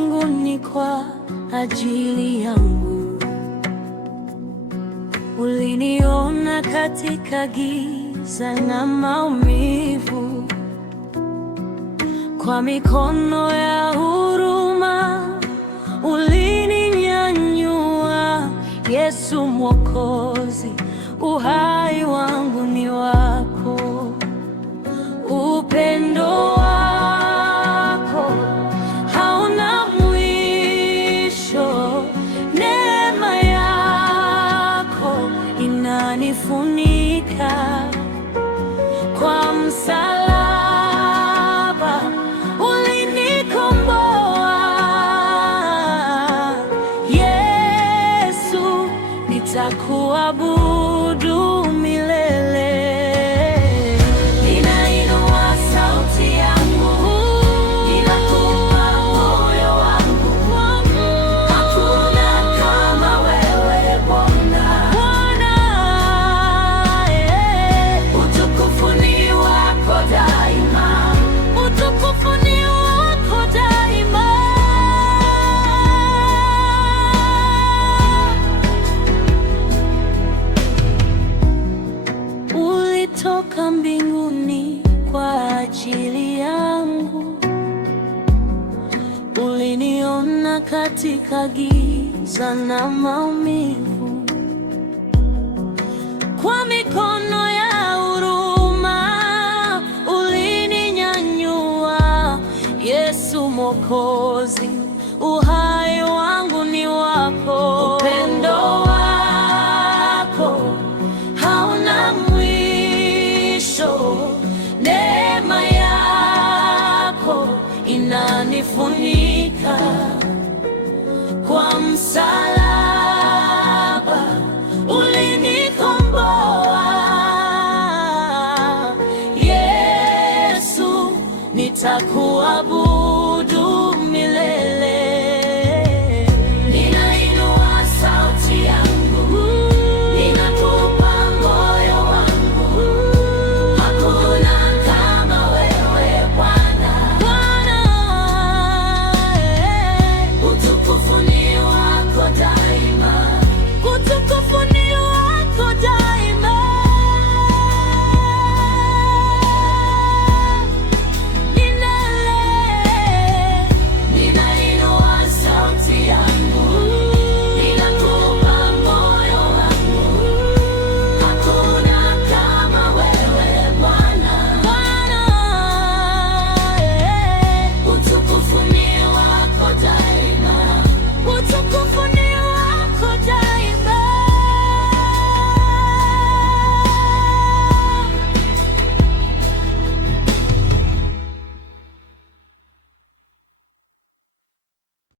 mbinguni kwa ajili yangu. Uliniona katika giza na maumivu, kwa mikono ya huruma ulininyanyua. Yesu Mwokozi, uhai wangu ni wako. Upendo wako hauna mwisho, neema yako inanifunika. Kwa msalaba ulinikomboa. Yesu, nitakuabudu milele. Ninainua sauti yangu, ninakupa moyo wangu. Hakuna kama wewe Bwana. Utukufu ni wako daima. Utukufu ni wako daima. Ulitoka mbinguni kwa ajili yangu. Uliniona katika giza na maumivu, kwa mikono ya huruma ulininyanyua. Yesu Mwokozi, uhai wangu ni wako. Upendo